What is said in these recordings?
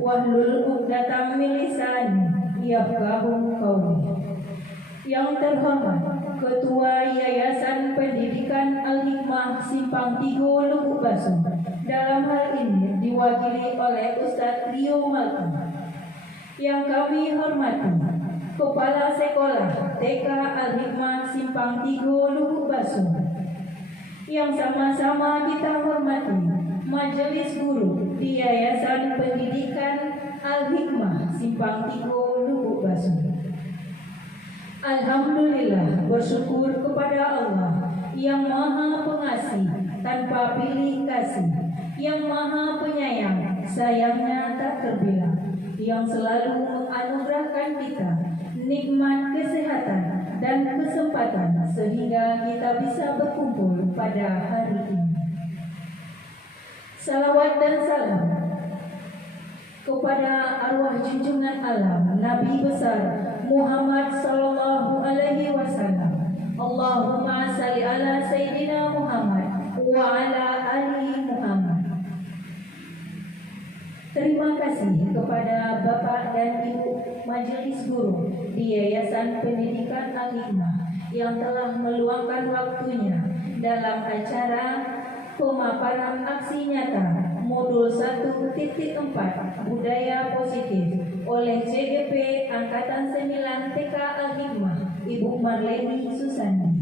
wahlul 'uqdatam min lisani yafqahu qawli. Yang terhormat Ketua Yayasan Pendidikan Al-Hikmah Simpang Tigo Lubuk Basu, dalam hal ini diwakili oleh Ustadz Rio Malki. Yang kami hormati Kepala Sekolah TK Al-Hikmah Simpang Tigo Lubuk Basu. Yang sama-sama kita hormati Majelis Guru di Yayasan Pendidikan Al-Hikmah Simpang Tigo Lubuk Basu. Alhamdulillah, bersyukur kepada Allah yang Maha Pengasih tanpa pilih kasih, yang Maha Penyayang, sayangnya tak terbilang, yang selalu menganugerahkan kita nikmat kesehatan dan kesempatan sehingga kita bisa berkumpul pada hari ini. Salawat dan salam kepada arwah junjungan alam Nabi besar Muhammad sallallahu alaihi wasallam. Allahumma salli ala sayyidina Muhammad wa ala ali Muhammad. Terima kasih kepada Bapak dan Ibu Majelis Guru di Yayasan Pendidikan Al-Hikmah yang telah meluangkan waktunya dalam acara pemaparan aksi nyata Modul 1.4 Budaya Positif oleh CGP Angkatan 9 TK Al-Hikmah Ibu Marleni Susani.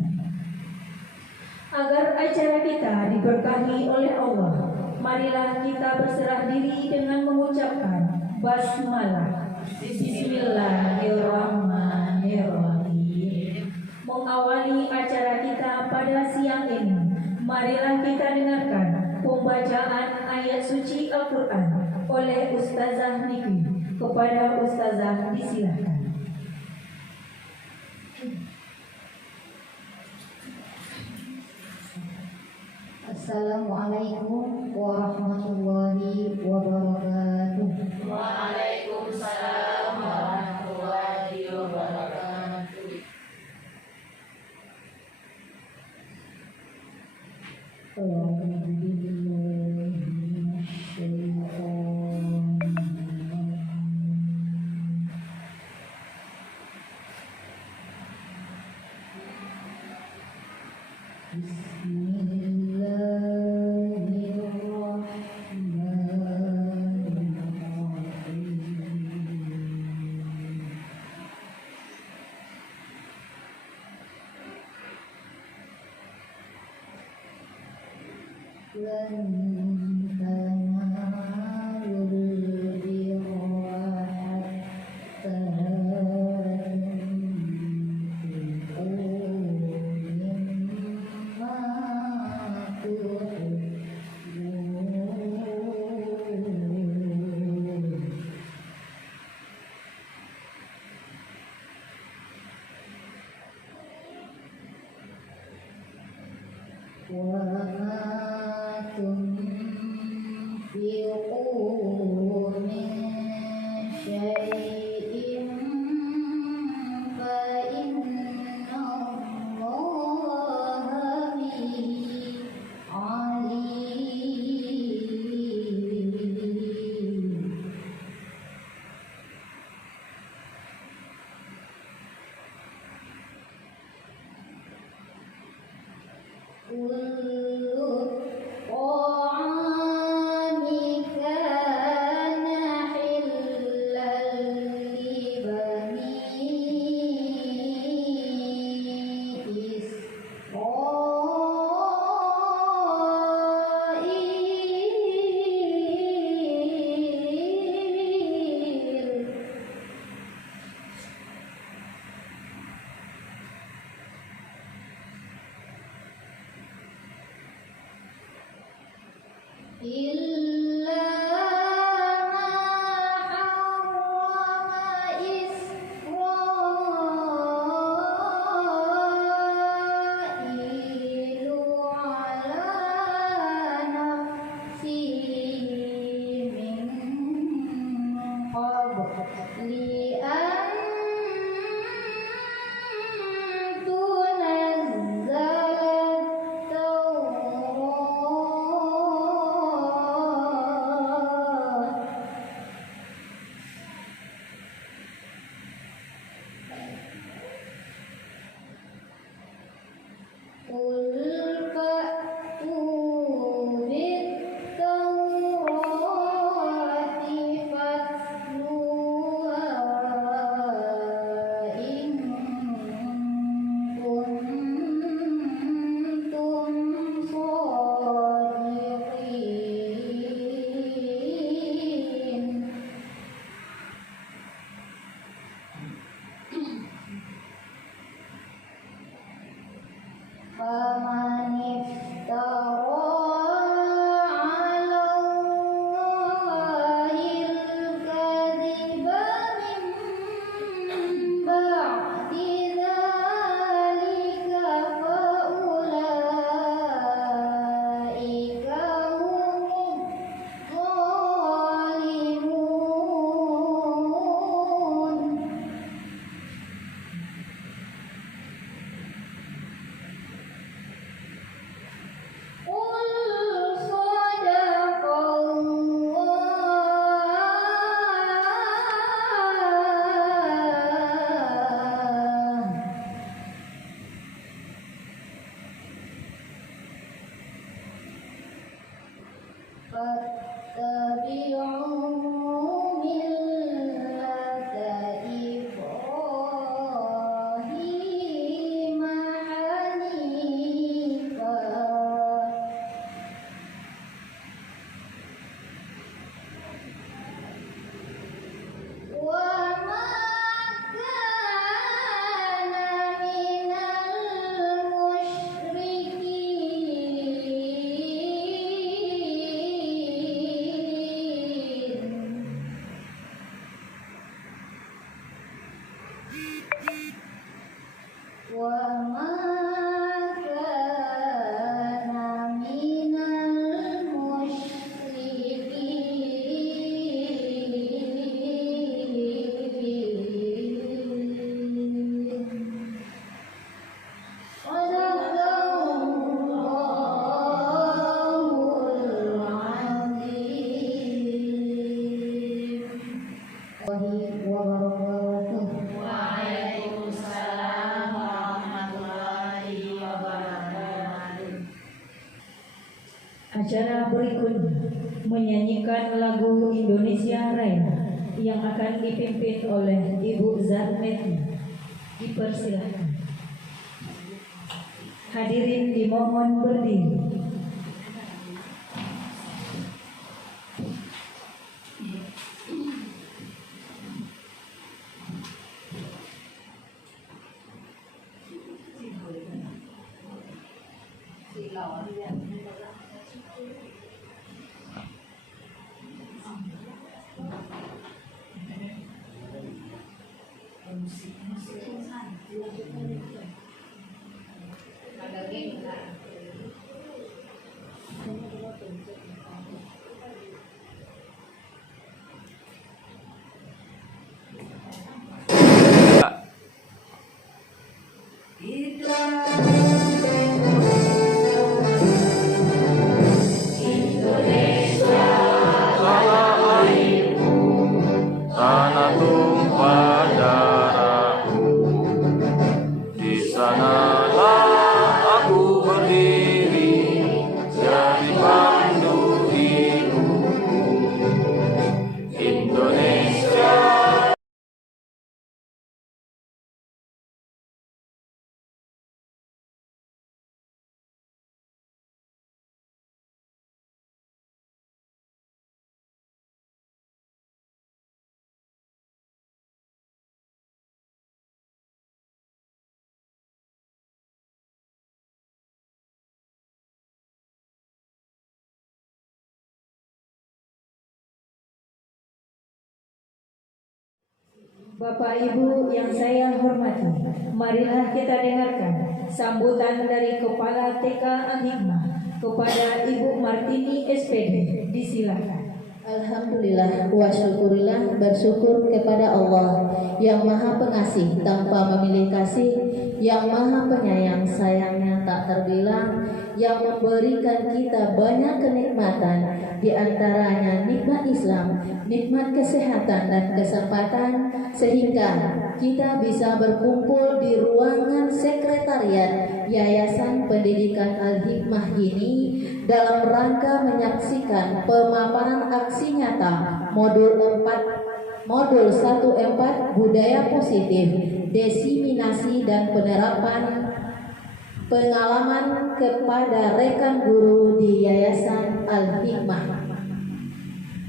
Agar acara kita diberkahi oleh Allah, marilah kita berserah diri dengan mengucapkan basmalah. Bismillahirrahmanirrahim. Mengawali acara kita pada siang ini, marilah kita dengarkan pembacaan ayat suci Al-Quran oleh Ustazah Niki. Kepada Ustazah disilakan. Assalamualaikum warahmatullahi wabarakatuh. Waalaikumsalam warahmatullahi wabarakatuh. Acara berikutnya menyanyikan lagu Indonesia Raya yang akan dipimpin oleh Ibu Zarmeti. Dipersilahkan. Hadirin dimohon berdiri. Tanah tumpah darahku, di sanalah aku berdiri, jadi pandu hidupku. Indonesia. Bapak Ibu yang saya hormati, marilah kita dengarkan sambutan dari Kepala TK Al-Hikmah kepada Ibu Martini SPD. Disilakan. Alhamdulillah wa syukurillah, bersyukur kepada Allah yang maha pengasih tanpa memilih kasih, yang maha penyayang sayangnya tak terbilang, yang memberikan kita banyak kenikmatan, di antaranya nikmat Islam, nikmat kesehatan dan kesempatan, sehingga kita bisa berkumpul di ruangan sekretariat Yayasan Pendidikan Al-Hikmah ini dalam rangka menyaksikan pemaparan aksi nyata modul 1-4 budaya positif, desiminasi dan penerapan pengalaman kepada rekan guru di Yayasan Al-Hikmah.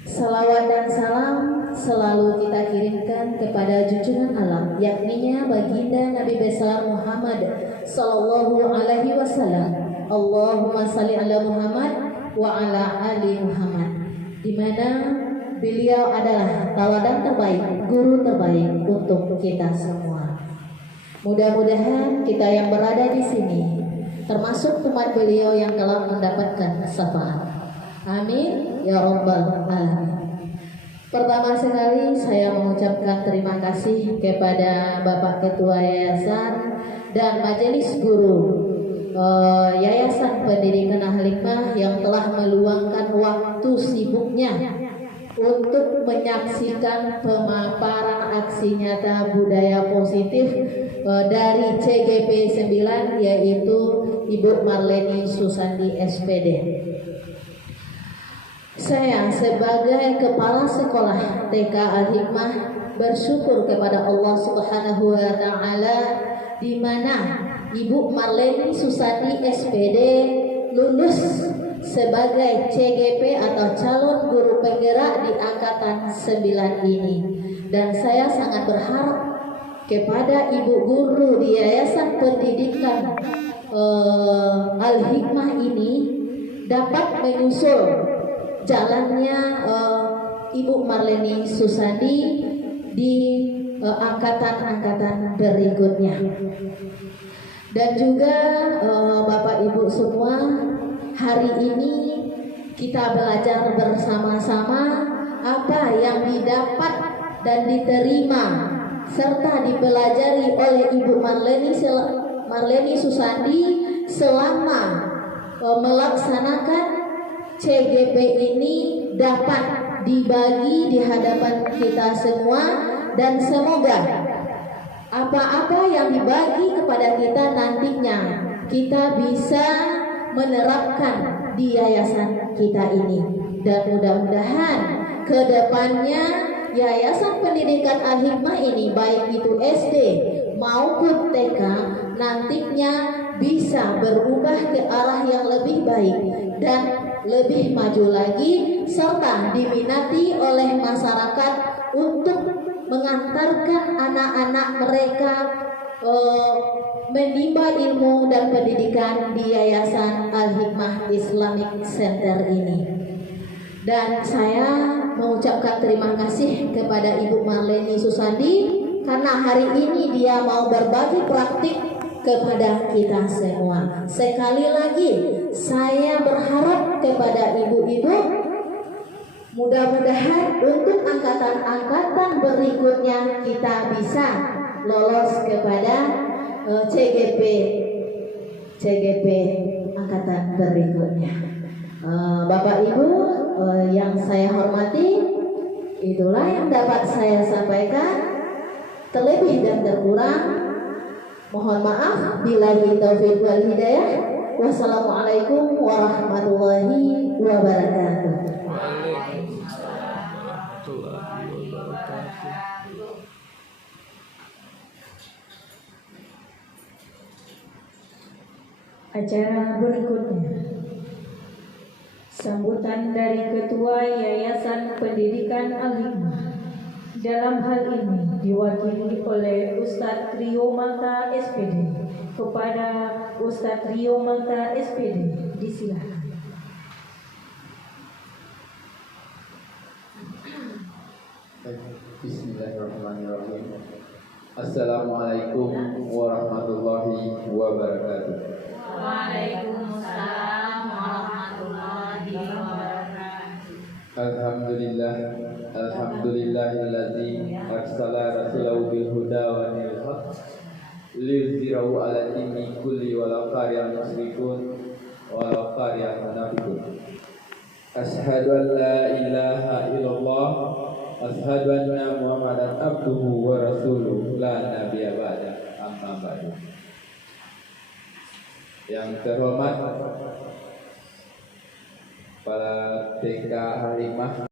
Salawat dan salam selalu kita kirimkan kepada junjungan alam, yakninya baginda Nabi besar Muhammad sallallahu alaihi wasallam. Allahumma salli ala Muhammad wa ala ali Muhammad, di mana beliau adalah tauladan terbaik, guru terbaik untuk kita semua. Mudah-mudahan kita yang berada di sini termasuk umat beliau yang telah mendapatkan syafaat. Amin ya rabbal alamin. Pertama sekali saya mengucapkan terima kasih kepada Bapak Ketua Yayasan dan Majelis Guru Yayasan Pendidikan Al-Hikmah yang telah meluangkan waktu sibuknya untuk menyaksikan pemaparan aksi nyata budaya positif dari CGP 9, yaitu Ibu Marleni Susandi SPD. Saya sebagai Kepala Sekolah TK Al-Hikmah bersyukur kepada Allah Subhanahu wa Ta'ala, di mana Ibu Marleni Susandi SPD lulus sebagai CGP atau calon guru penggerak di angkatan 9 ini. Dan saya sangat berharap kepada ibu guru di Yayasan Pendidikan Al-Hikmah ini dapat menyusul jalannya Ibu Marleni Susandi di angkatan-angkatan berikutnya. Dan juga Bapak Ibu semua, hari ini kita belajar bersama-sama apa yang didapat dan diterima serta dipelajari oleh Ibu Marleni Susandi selama melaksanakan CGP ini dapat dibagi di hadapan kita semua, dan semoga apa-apa yang dibagi kepada kita nantinya kita bisa menerapkan di yayasan kita ini. Dan mudah-mudahan ke depannya Yayasan Pendidikan Al-Hikmah ini baik itu SD maupun TK nantinya bisa berubah ke arah yang lebih baik dan lebih maju lagi, serta diminati oleh masyarakat untuk mengantarkan anak-anak mereka menimba ilmu dan pendidikan di Yayasan Al-Hikmah Islamic Center ini. Dan saya mengucapkan terima kasih kepada Ibu Marleni Susandi karena hari ini dia mau berbagi praktik kepada kita semua. Sekali lagi saya berharap kepada ibu-ibu, mudah-mudahan untuk angkatan-angkatan berikutnya kita bisa lolos kepada CGP angkatan berikutnya. Bapak Ibu yang saya hormati, itulah yang dapat saya sampaikan. Terlebih dan terkurang mohon maaf. Billahi taufiq wal hidayah. Wassalamualaikum warahmatullahi wabarakatuh. Acara berikutnya, sambutan dari Ketua Yayasan Pendidikan Al-Hikmah. Dalam hal ini diwakili oleh Ustadz Rio Malta SPD. Kepada Ustadz Rio Malta SPD, disilakan. Bismillahirrahmanirrahim. Assalamualaikum warahmatullahi wabarakatuh. Waalaikumsalam warahmatullahi wabarakatuh. Alhamdulillahilladzi arsala rasulahu bil huda wa dinil haq liyudhhirahu 'ala dini kulli walau karihal musyrikun walau karihal munafiqun. Asyhadu an la ilaha illallah asyhadu anna Muhammadan abduhu wa rasuluhu la nabiyya ba'da, amma ba'du. Yang terhormat para TK Al-Hikmah,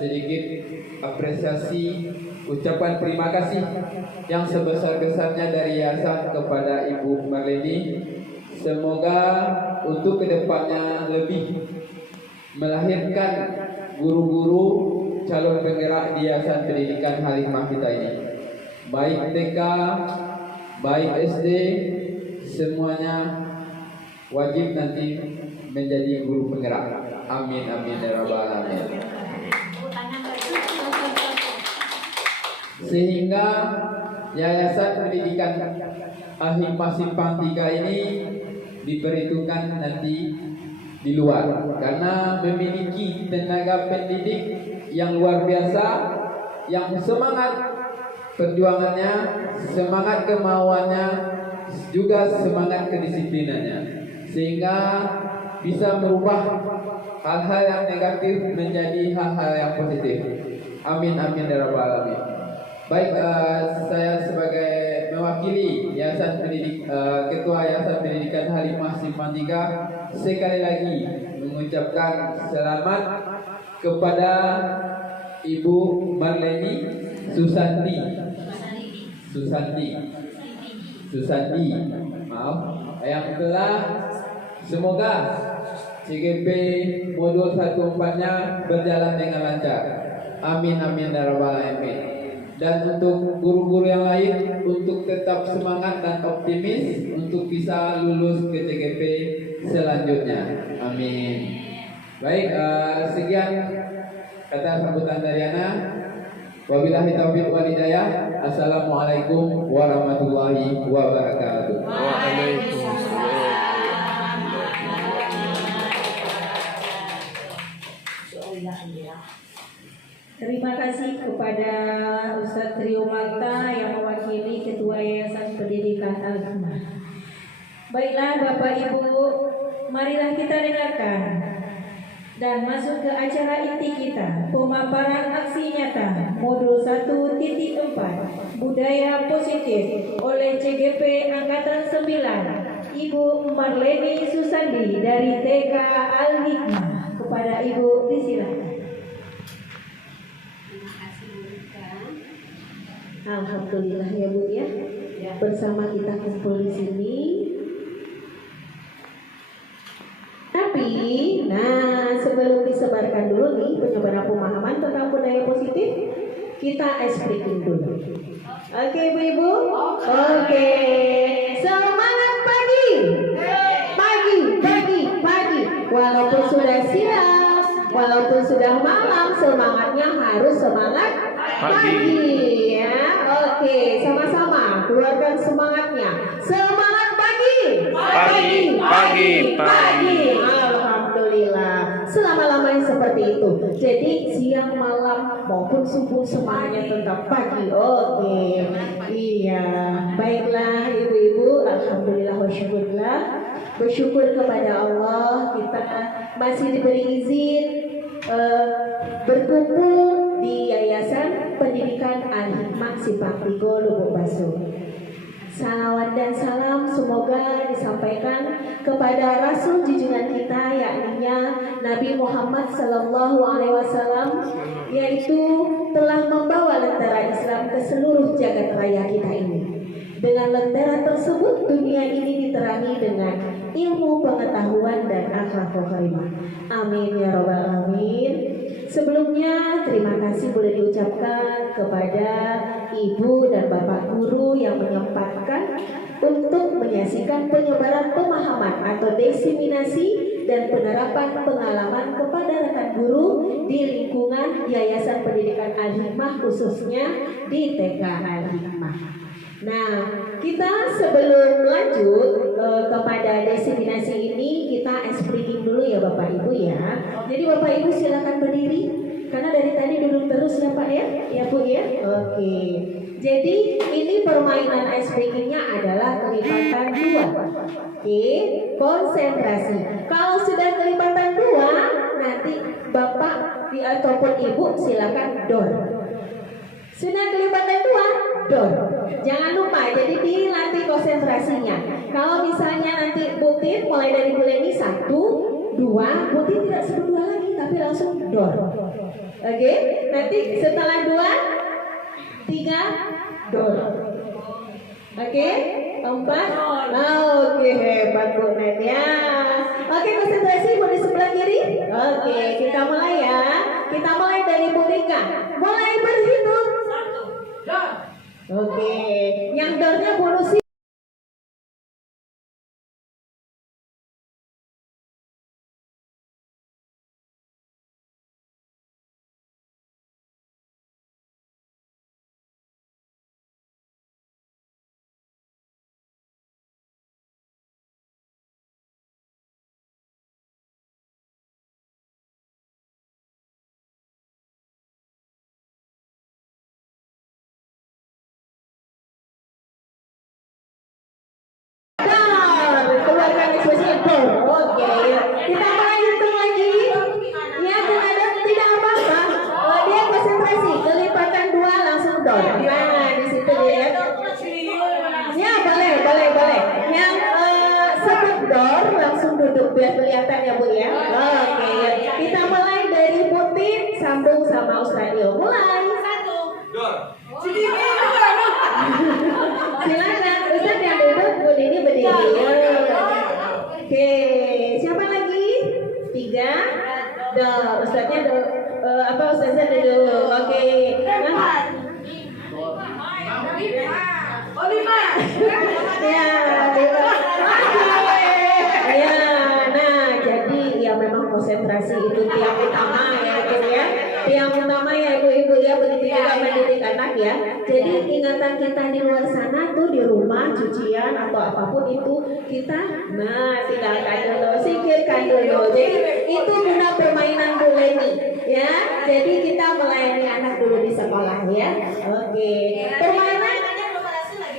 sedikit apresiasi ucapan terima kasih yang sebesar-besarnya dari yayasan kepada Ibu Marleni. Semoga untuk kedepannya lebih melahirkan guru-guru calon penggerak di Yayasan Pendidikan Al-Hikmah kita ini, baik TK, baik SD, semuanya wajib nanti menjadi guru penggerak. Amin amin ya rabbal alamin. Sehingga Yayasan Pendidikan Al-Hikmah Simpang 3 ini diperhitungkan nanti di luar, karena memiliki tenaga pendidik yang luar biasa, yang semangat perjuangannya, semangat kemauannya, juga semangat kedisiplinannya, sehingga bisa merubah hal-hal yang negatif menjadi hal-hal yang positif. Amin amin ya rabbal alamin. Baik, saya sebagai mewakili Ketua Yayasan Pendidikan Al-Hikmah Simpang 3 sekali lagi mengucapkan selamat kepada Ibu Marleni Susandi, maaf, yang telah, semoga CGP modul 14-nya berjalan dengan lancar. Amin amin ya rabbal alamin. Dan untuk guru-guru yang lain untuk tetap semangat dan optimis untuk bisa lulus ke CGP selanjutnya. Amin. Baik, sekian kata sambutan dari Ana. Wabillahi taufiq wal hidayah. Assalamualaikum warahmatullahi wabarakatuh. Waalaikumsalam. Terima kasih kepada Ustadz Trio Malta yang mewakili Ketua Yayasan Pendidikan Al-Hikmah. Baiklah Bapak Ibu, marilah kita dengarkan dan masuk ke acara inti kita, pemaparan aksi nyata modul 1.4 Budaya Positif oleh CGP Angkatan 9 Ibu Marleni Susandi dari TK Al-Hikmah. Kepada Ibu disilakan. Terima kasih Bu Rika. Alhamdulillah ya Bu ya. Bersama kita kumpul di sini. Tapi, sebelum disebarkan dulu nih penyebaran pemahaman tentang budaya positif, kita explain dulu. Oke Ibu-ibu? Oke. Semangat pagi. Pagi. Walaupun sudah siang, walaupun sudah malam, semangatnya harus semangat pagi ya. Oke, sama-sama keluarkan semangatnya. Semangat pagi. Pagi. Alhamdulillah. Selama-lamanya seperti itu. Jadi siang, malam maupun subuh semangatnya tetap pagi. Oke. Iya. Baiklah ibu-ibu, alhamdulillah wa syukurlah. Bersyukur kepada Allah kita masih diberi izin berkumpul di Yayasan Pendidikan Al-Hikmah Simpang 3 Lubuk Baso. Salawat dan salam semoga disampaikan kepada Rasul junjungan kita, yakni Nabi Muhammad Sallallahu Alaihi Wasallam, yaitu telah membawa lentera Islam ke seluruh jagat raya kita ini. Dengan lentera tersebut dunia ini diterangi dengan ilmu, pengetahuan dan akhlak karimah. Amin ya robbal alamin. Sebelumnya terima kasih boleh diucapkan kepada ibu dan bapak guru yang menyempatkan untuk menyaksikan penyebaran pemahaman atau diseminasi dan penerapan pengalaman kepada rekan guru di lingkungan Yayasan Pendidikan Al-Hikmah, khususnya di TK Al-Hikmah. Nah, kita sebelum lanjut kepada diseminasi ini, kita explaining dulu ya Bapak Ibu ya. Jadi Bapak Ibu silakan berdiri, karena dari tadi duduk terus ya Pak ya, ya Bu ya. Oke. Jadi ini permainan explainingnya adalah kelipatan 2. Oke, konsentrasi. Kalau sudah kelipatan 2, nanti Bapak ataupun Ibu silakan dor. Sudah kelipatan 2, dor. Jangan lupa, jadi dilatih konsentrasinya. Kalau misalnya nanti butir mulai dari Bu Leni 1, 2, butir tidak sebut 2 lagi, tapi langsung dor. Oke, nanti setelah 2, 3, dor. Oke, 4, oke hebat Bu Nen ya. Oke, konsentrasi Bu di sebelah kiri. Oke, kita mulai ya. Kita mulai dari Bu Rika. Mulai berhitung. Oke, yang dornya bonus. Keluarkan ekspresi dor. Oke, kita mulai hitung lagi. Ya, tidak apa-apa. Dia konsentrasi, kelipatan 2 langsung dor. Nah, di situ dia. Ya, boleh. Yang sebut dor langsung duduk biar kelihatan ya Bu ya. Oke, kita mulai dari Putin sambung sama Australia. Mulai. Dor. Silakan, Ustaz yang duduk, Bu Dini berdiri. Oke, siapa lagi? 3, dor. Ustaznya Ustaznya duduk. Oke. Ya, ya, nah jadi ya memang konsentrasi itu tiang utama ya itu ya. Tiang utama ya ibu-ibu ya, begitu juga mendidik anak ya. Jadi ingatan kita di luar sana tuh di rumah, cucian atau apapun itu kita tinggalkan dulu, singkirkan dulu. Jadi itu guna permainan Bu Leni Ya, jadi kita melayani anak dulu di sekolah ya. Oke. Permainan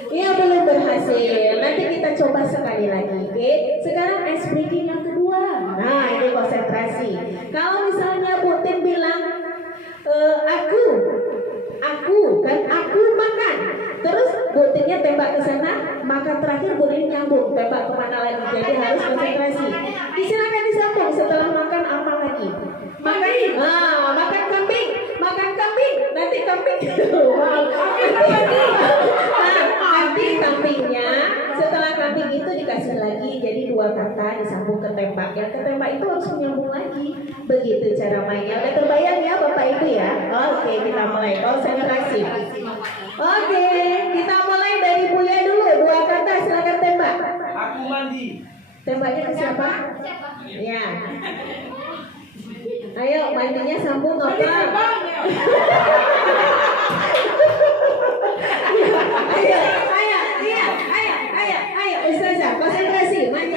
iya belum berhasil. Nanti kita coba sekali lagi. Oke. Sekarang ice breaking yang kedua. Nah, ini konsentrasi. Kalau misalnya Bu Tin bilang aku makan. Terus Bu Tinnya tembak ke sana, maka terakhir Bu Tin nyambung tembak kemana lagi. Jadi harus konsentrasi. Silakan disambung setelah makan apa lagi? Makan kambing. Nanti kambing. Nanti kambingnya setelah kambing itu dikasih lagi jadi 2 kata disambung ke tembak. Yang ke tembak itu harus menyambung lagi. Begitu cara mainnya. Udah terbayang ya Bapak Ibu ya? Oke, kita mulai konsentrasi. Oke, kita mulai dari Buya dulu. 2 kata silakan tembak. Aku mandi. Tembaknya ke siapa? Ya. Ayo mandinya sambung apa? Ayo, Ustazah, konsentrasi, mandi.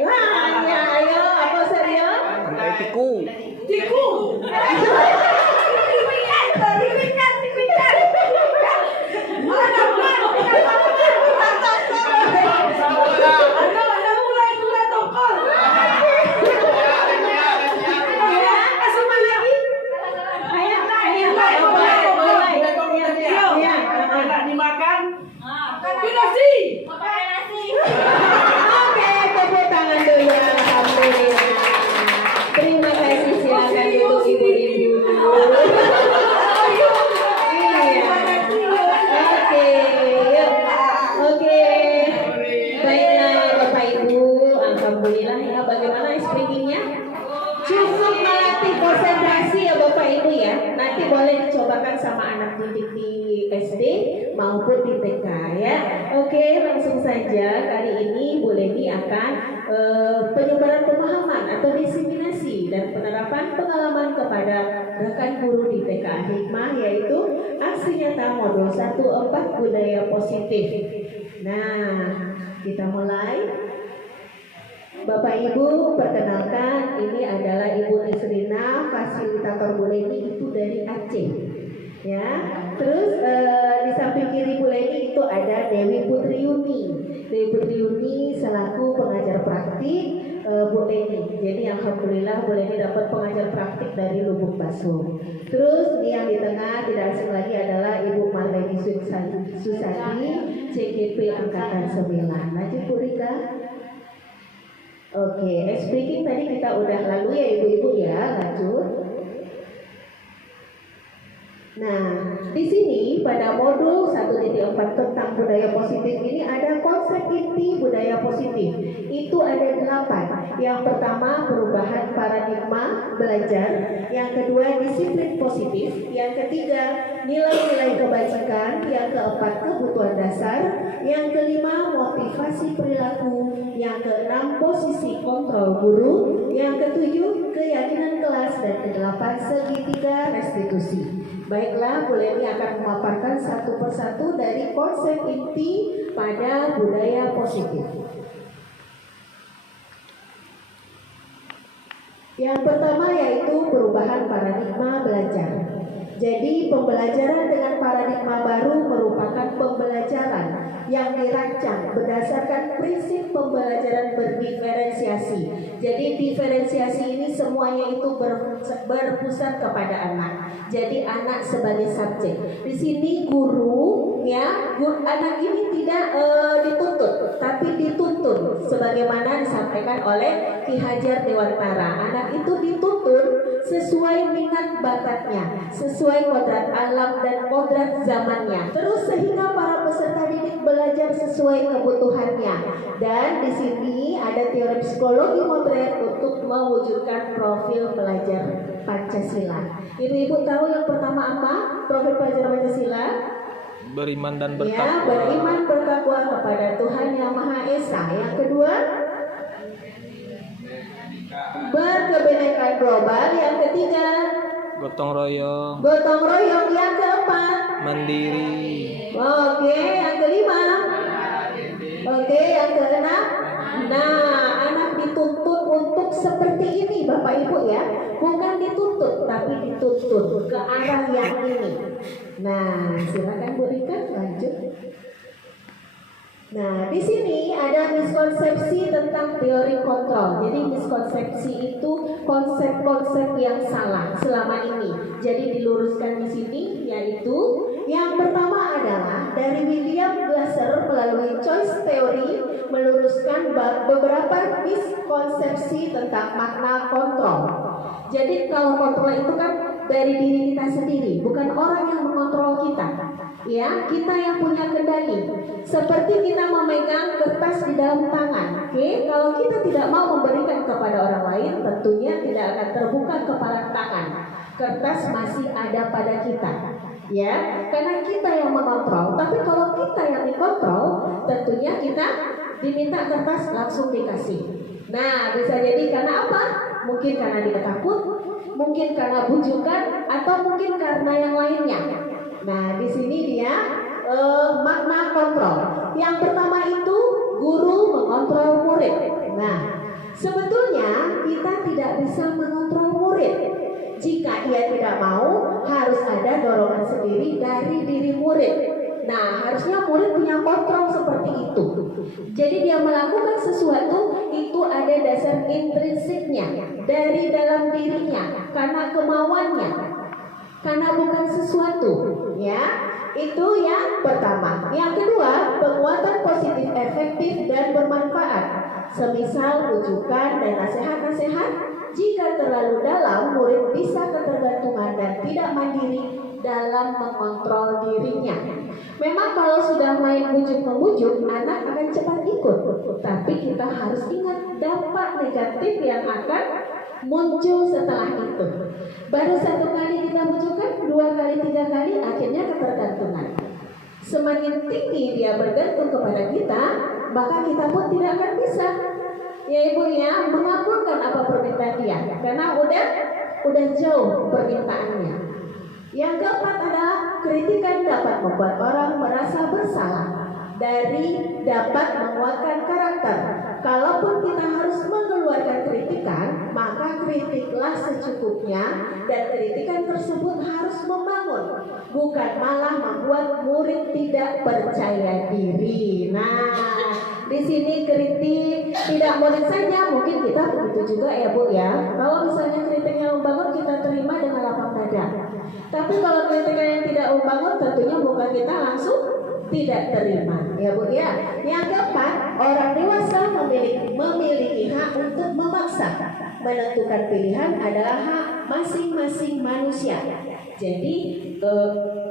Wah, ya, ayo, apa Seryo? Tiku. Enak dimakan. Oke, tepuk tangan dulu. Alhamdulillah. Terima kasih, silakan duduk ibu-ibu. Iya. Oke, yuk. Oke. Baiklah Bapak Ibu, alhamdulillah ya. Bagaimana speakingnya? Cukup melatih konsentrasi ya Bapak Ibu ya. Nanti boleh dicobakan sama anak didik di SD maupun di TK ya. Oke, langsung saja kali ini Bu Leni akan penyebaran pemahaman atau diseminasi dan penerapan pengalaman kepada rekan guru di TK Hikmah, yaitu aksi nyata modul 14 budaya positif. Nah, kita mulai. Bapak Ibu, perkenalkan ini adalah Ibu Nisrina, fasilitator Bu Leni itu dari Aceh. Ya, terus di samping kiri Bu Leni itu ada Dewi Putri Yuni. Dewi Putri Yuni selaku pengajar praktik Bu Leni. Jadi alhamdulillah Bu Leni dapat pengajar praktik dari Lubuk Baso. Terus yang di tengah tidak asing lagi adalah Ibu Marleni Susati, CGP angkatan 9. Lanjut Bu Rika. Oke, speaking tadi kita udah lalu ya ibu-ibu ya, lanjut. Nah, di sini pada modul 1.4 tentang budaya positif ini ada konsep inti budaya positif. Itu ada 8. Yang pertama perubahan paradigma belajar, yang kedua disiplin positif, yang ketiga nilai-nilai kebajikan, yang keempat kebutuhan dasar, yang kelima motivasi perilaku, yang keenam posisi kontrol guru, yang ketujuh keyakinan kelas, dan kedelapan segitiga restitusi. Baiklah, Bu Leni akan memaparkan satu persatu dari konsep inti pada budaya positif. Yang pertama yaitu perubahan paradigma belajar. Jadi pembelajaran dengan paradigma baru merupakan pembelajaran yang dirancang berdasarkan prinsip pembelajaran berdiferensiasi. Jadi diferensiasi ini semuanya itu berpusat kepada anak. Jadi anak sebagai subjek. Di sini guru ya, anak ini tidak dituntut, tapi dituntun sebagaimana disampaikan oleh Ki Hajar Dewantara. Anak itu dituntun sesuai minat bakatnya, sesuai kodrat alam dan kodrat zamannya. Terus sehingga para peserta didik belajar sesuai kebutuhannya. Dan di sini ada teori psikologi modern untuk mewujudkan profil pelajar Pancasila. Ibu-ibu tahu yang pertama apa? Profil pelajar Pancasila? Beriman dan Ya, bertakwa. beriman bertakwa kepada Tuhan Yang Maha Esa. Yang kedua, berkebinekaan global. Yang ketiga, Gotong royong. gotong royong. Yang keempat, Mandiri. oke. Yang kelima, oke. Yang keenam, nah anak dituntut untuk seperti ini Bapak Bapak Ibu ya, bukan dituntut tapi dituntun ke arah yang ini. Nah, silakan Bu Rika lanjut. Nah, di sini ada miskonsepsi tentang teori kontrol. Jadi miskonsepsi itu konsep-konsep yang salah selama ini. Jadi diluruskan di sini, yaitu yang pertama adalah dari William Glasser melalui choice theory meluruskan beberapa miskonsepsi tentang makna kontrol. Jadi kalau kontrol itu kan dari diri kita sendiri, bukan orang yang mengontrol kita. Ya, kita yang punya kendali. Seperti kita memegang kertas di dalam tangan. Oke, kalau kita tidak mau memberikan kepada orang lain, tentunya tidak akan terbuka kepala tangan. Kertas masih ada pada kita. Ya, karena kita yang mengontrol. Tapi kalau kita yang dikontrol, tentunya kita diminta kertas langsung dikasih. Nah, bisa jadi karena apa? Mungkin karena dia takut, mungkin karena bujukan, atau mungkin karena yang lainnya. Nah, di sini dia makna kontrol. Yang pertama itu guru mengontrol murid. Nah, sebetulnya kita tidak bisa mengontrol murid. Jika ia tidak mau, harus ada dorongan sendiri dari diri murid. Nah, harusnya murid punya kontrol seperti itu. Jadi dia melakukan sesuatu itu ada dasar intrinsiknya dari dalam dirinya, karena kemauannya, karena bukan sesuatu. Ya, itu yang pertama. Yang kedua, penguatan positif efektif dan bermanfaat. Semisal rujukan dan nasihat-nasihat. Jika terlalu dalam, murid bisa ketergantungan dan tidak mandiri dalam mengontrol dirinya. Memang kalau sudah main bujuk-membujuk, anak akan cepat ikut. Tapi kita harus ingat dampak negatif yang akan muncul setelah itu. Baru satu kali kita bujukkan, 2 kali, 3 kali, akhirnya ketergantungan. Semakin tinggi dia bergantung kepada kita, maka kita pun tidak akan bisa, ya Ibu ya, mengabulkan apa permintaan dia, karena udah jauh permintaannya. Yang keempat adalah kritikan dapat membuat orang merasa bersalah dari dapat menguatkan karakter. Kalaupun kita harus mengeluarkan kritikan, maka kritiklah secukupnya dan kritikan tersebut harus membangun, bukan malah membuat murid tidak percaya diri. Nah, di sini kritik tidak murid saja, mungkin kita begitu juga ya Bu ya. Kalau misalnya kritiknya membangun, kita terima dengan lapang dada. Tapi kalau kritikan yang tidak membangun, tentunya bukan kita langsung tidak terima, ya Bu ya. Yang keempat, orang dewasa memiliki hak untuk memaksa. Menentukan pilihan adalah hak masing-masing manusia. Jadi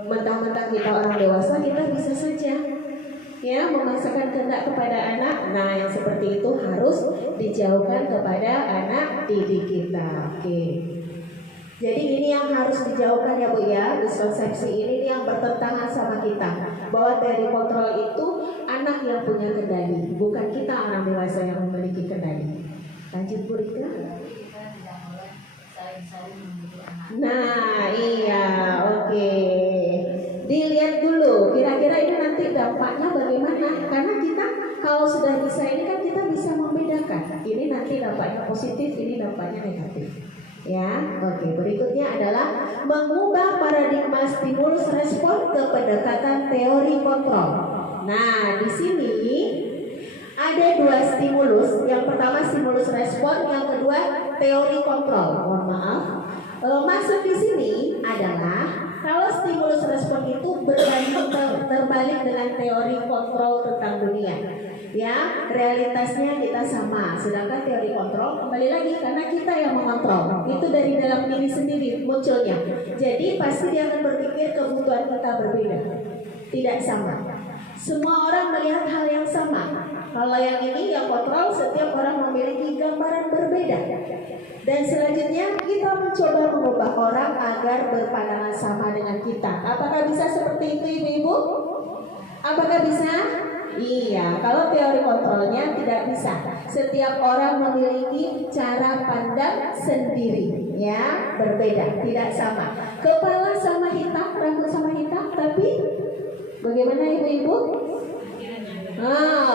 mentang-mentang kita orang dewasa, kita bisa saja ya memaksakan kehendak kepada anak. Nah, yang seperti itu harus dijauhkan kepada anak didik kita. Oke. Jadi ini yang harus dijauhkan ya Bu ya. Miskonsepsi ini yang bertentangan sama kita, bahwa dari kontrol itu anak yang punya kendali, bukan kita orang dewasa yang memiliki kendali. Lanjut Bu Rika. Nah iya, oke. Dilihat dulu kira-kira ini nanti dampaknya bagaimana. Karena kita kalau sudah bisa ini kan kita bisa membedakan, ini nanti dampaknya positif, ini dampaknya negatif. Ya, oke. Berikutnya adalah mengubah paradigma stimulus respon ke pendekatan teori kontrol. Nah, di sini ada 2 stimulus. Yang pertama stimulus respon, yang kedua teori kontrol. Mohon maaf. Maksud di sini adalah kalau stimulus respon itu terbalik dengan teori kontrol tentang dunia. Ya, realitasnya kita sama. Sedangkan teori kontrol kembali lagi karena kita yang mengontrol. Itu dari dalam diri sendiri munculnya. Jadi pasti dia akan berpikir kebutuhan kita berbeda, tidak sama. Semua orang melihat hal yang sama. Kalau yang ini yang kontrol, setiap orang memiliki gambaran berbeda. Dan selanjutnya kita mencoba mengubah orang agar berpandangan sama dengan kita. Apakah bisa seperti itu Ibu-ibu? Apakah bisa? Iya, kalau teori kontrolnya tidak bisa. Setiap orang memiliki cara pandang sendiri, ya, berbeda, tidak sama. Kepala sama hitam, rambut sama hitam, tapi bagaimana Ibu-ibu?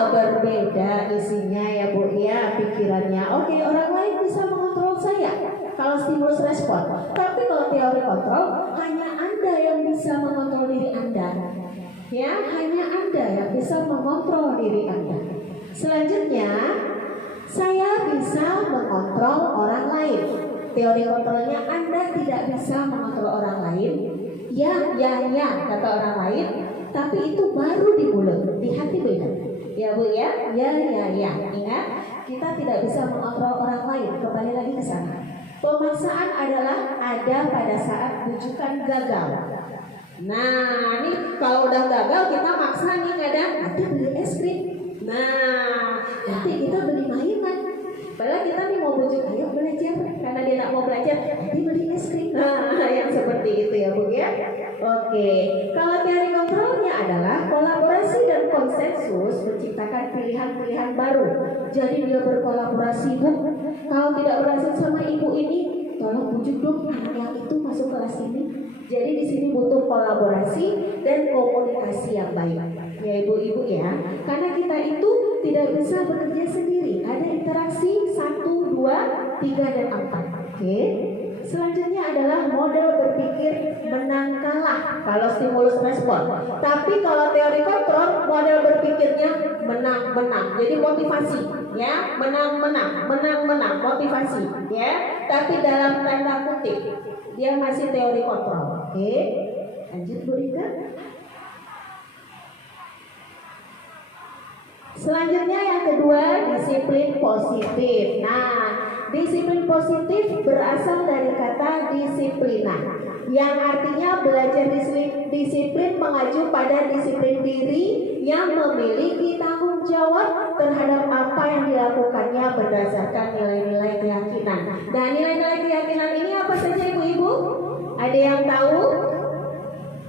Berbeda isinya ya Bu ya, pikirannya. Oke, orang lain bisa mengontrol saya, stimulus respon. Tapi kalau teori kontrol, hanya Anda yang bisa mengontrol diri Anda. Ya, hanya Anda yang bisa mengontrol diri Anda. Selanjutnya, saya bisa mengontrol orang lain. Teori kontrolnya, Anda tidak bisa mengontrol orang lain. Ya, kata orang lain. Tapi itu baru di mulut, di hati beda. Ya Bu ya, ya. Ingat, kita tidak bisa mengontrol orang lain. Kembali lagi ke sana. Pemaksaan adalah ada pada saat bujukan gagal. Nah, ini kalau udah gagal kita maksa nih kadang nanti beli es krim. Nah, nanti kita beli mainan. Padahal kita nih mau bujuk, ayo belajar. Karena dia tak mau belajar, nanti beli es krim. Nah, yang seperti itu ya Bu ya. Oke, kalau teori kontrolnya adalah kolaborasi dan konsensus menciptakan pilihan-pilihan baru. Jadi dia berkolaborasi, Bu. Kalau tidak berhasil sama ibu ini, tolong bujuk dong anak yang itu masuk kelas ini. Jadi di sini butuh kolaborasi dan komunikasi yang baik. Ya ibu-ibu ya, karena kita itu tidak bisa bekerja sendiri. Ada interaksi 1, 2, 3, dan 4. Oke. Selanjutnya adalah model berpikir menang kalah kalau stimulus respon. Tapi kalau teori kontrol, model berpikirnya menang. Jadi motivasi, ya, menang, motivasi, ya. Tapi dalam tanda kutip, dia masih teori kontrol. Oke, lanjut Bu Rika. Selanjutnya yang kedua, disiplin positif. Nah, disiplin positif berasal dari kata disiplina, yang artinya belajar disiplin mengacu pada disiplin diri yang memiliki tanggung jawab terhadap apa yang dilakukannya berdasarkan nilai-nilai keyakinan. Nah, nilai-nilai keyakinan ini apa saja ibu-ibu? Ada yang tahu?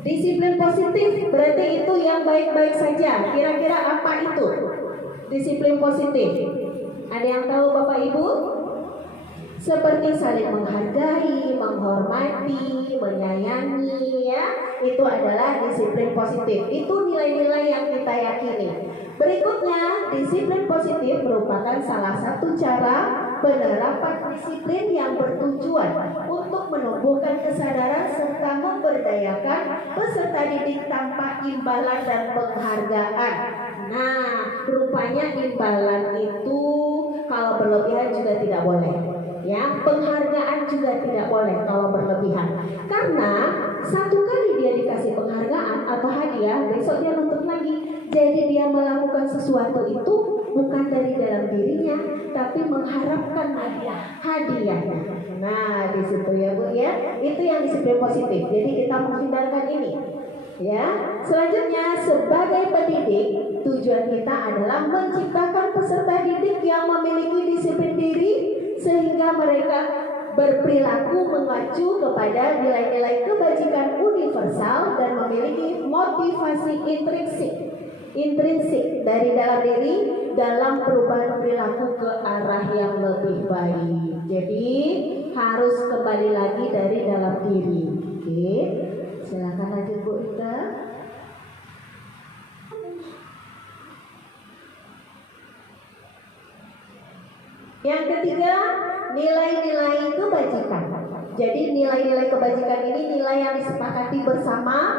Disiplin positif berarti itu yang baik-baik saja. Kira-kira apa itu? Disiplin positif. Ada yang tahu Bapak Ibu? Seperti saling menghargai, menghormati, menyayangi, ya. Itu adalah disiplin positif. Itu nilai-nilai yang kita yakini. Berikutnya, disiplin positif merupakan salah satu cara penerapan disiplin yang bertujuan untuk menumbuhkan kesadaran serta memberdayakan peserta didik tanpa imbalan dan penghargaan. Nah, rupanya imbalan itu kalau berlebihan juga tidak boleh. Ya, penghargaan juga tidak boleh kalau berlebihan. Karena satu kali dia dikasih penghargaan atau hadiah, besok dia nuntut lagi. Jadi dia melakukan sesuatu itu bukan dari dalam dirinya, tapi mengharapkan hadiahnya. Nah, di situ ya Bu ya. Itu yang disiplin positif. Jadi kita menghindarkan ini. Ya, selanjutnya sebagai pendidik, tujuan kita adalah menciptakan peserta didik yang memiliki disiplin diri sehingga mereka berperilaku mengacu kepada nilai-nilai kebajikan universal dan memiliki motivasi intrinsik dari dalam diri dalam perubahan perilaku ke arah yang lebih baik. Jadi harus kembali lagi dari dalam diri. Oke. Silakan lanjut Bu Rita. Yang ketiga, nilai-nilai kebajikan. Jadi nilai-nilai kebajikan ini nilai yang disepakati bersama,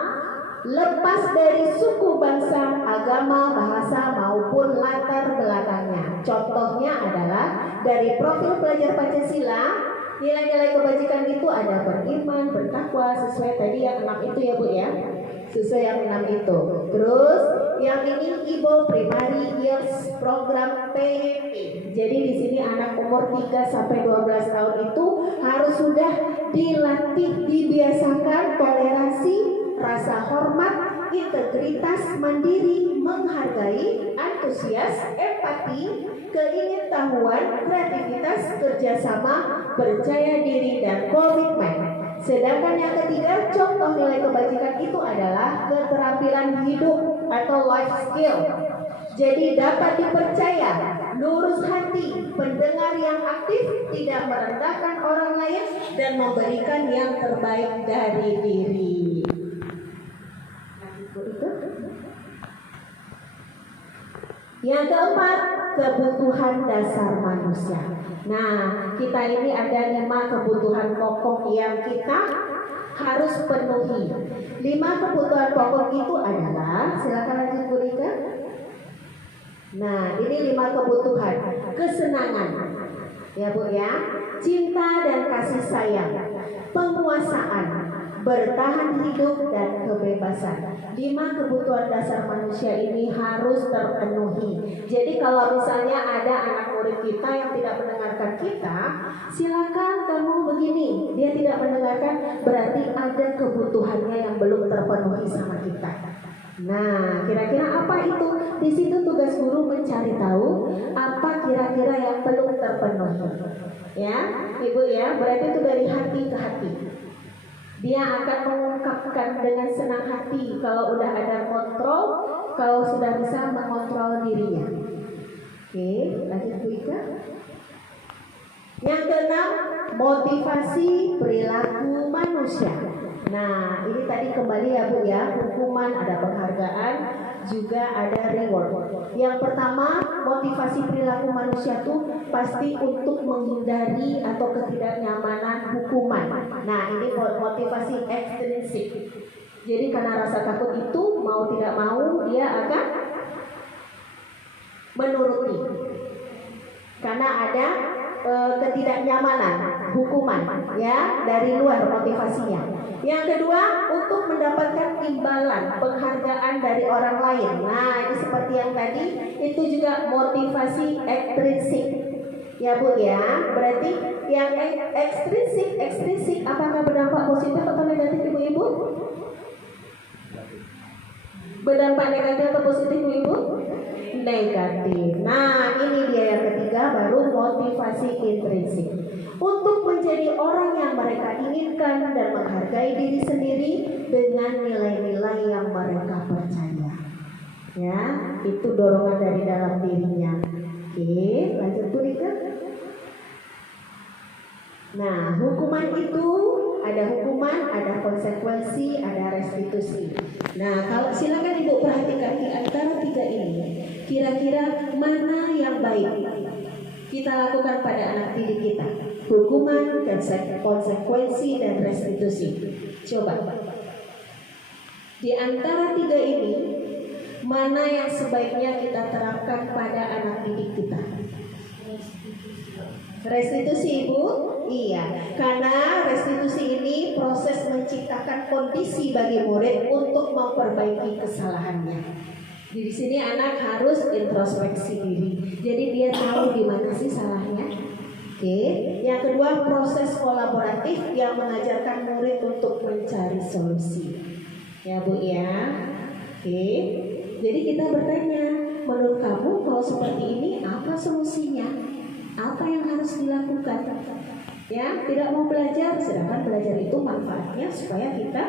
lepas dari suku, bangsa, agama, bahasa maupun latar belakangnya. Contohnya adalah dari profil pelajar Pancasila. Nilai-nilai kebajikan itu ada beriman, bertakwa, sesuai tadi yang 6 itu ya Bu ya. Sesuai yang 6 itu. Terus yang ini Ibo Primary Years Program PYP. Jadi di sini anak umur 3 sampai 12 tahun itu harus sudah dilatih, dibiasakan toleransi, rasa hormat, integritas, mandiri, menghargai, antusias, empati, keingintahuan, kreativitas, kerjasama, percaya diri, dan komitmen. Sedangkan yang ketiga, contoh nilai kebajikan itu adalah keterampilan hidup atau life skill. Jadi dapat dipercaya, lurus hati, pendengar yang aktif, tidak merendahkan orang lain, dan memberikan yang terbaik dari diri. Yang keempat, kebutuhan dasar manusia. Nah, kita ini ada 5 kebutuhan pokok yang kita harus penuhi. 5 kebutuhan pokok itu adalah, silakan lanjut Bu Rika. Nah, ini 5 kebutuhan. Kesenangan, ya Bu ya, cinta dan kasih sayang, penguasaan, bertahan hidup dan kebebasan. 5 kebutuhan dasar manusia ini harus terpenuhi. Jadi kalau misalnya ada anak murid kita yang tidak mendengarkan kita, silakan kamu begini, dia tidak mendengarkan, berarti ada kebutuhannya yang belum terpenuhi sama kita. Nah, kira-kira apa itu? Di situ tugas guru mencari tahu apa kira-kira yang belum terpenuhi. Ya, Ibu ya, berarti itu dari hati ke hati. Dia akan mengungkapkan dengan senang hati kalau udah ada kontrol, kalau sudah bisa mengontrol dirinya. Oke, lanjut Bu Ika. Yang keenam, motivasi perilaku manusia. Nah, ini tadi kembali ya Bu ya, hukuman, ada penghargaan, juga ada reward. Yang pertama, motivasi perilaku manusia itu pasti untuk menghindari atau ketidaknyamanan hukuman. Nah, ini motivasi ekstrinsik. Jadi karena rasa takut itu, mau tidak mau dia akan menuruti. Karena ada ketidaknyamanan hukuman ya dari luar motivasinya. Yang kedua, untuk mendapatkan imbalan penghargaan dari orang lain. Nah, ini seperti yang tadi, itu juga motivasi ekstrinsik. Ya Bu ya, berarti yang ekstrinsik apakah berdampak positif atau negatif Ibu-ibu? Berdampak negatif atau positif Ibu? Negatif. Nah, ini dia yang ketiga, baru motivasi intrinsik. Untuk menjadi orang yang mereka inginkan dan menghargai diri sendiri dengan nilai-nilai yang mereka percaya. Ya, itu dorongan dari dalam dirinya. Oke, lanjut Bu Rika. Nah, hukuman itu ada hukuman, ada konsekuensi, ada restitusi. Nah, kalau silakan Ibu perhatikan di antara 3 ini, kira-kira mana yang baik kita lakukan pada anak didik kita? Hukuman, konsekuensi, dan restitusi. Coba. Di antara 3 ini, mana yang sebaiknya kita terapkan pada anak didik kita? Restitusi Ibu? Iya, karena restitusi ini proses menciptakan kondisi bagi murid untuk memperbaiki kesalahannya. Di sini anak harus introspeksi diri. Jadi dia tahu di mana sih salahnya. Oke. Yang kedua, proses kolaboratif yang mengajarkan murid untuk mencari solusi. Ya Bu ya. Oke. Jadi kita bertanya, menurut kamu kalau seperti ini apa solusinya? Apa yang harus dilakukan? Ya, tidak mau belajar, sedangkan belajar itu manfaatnya supaya kita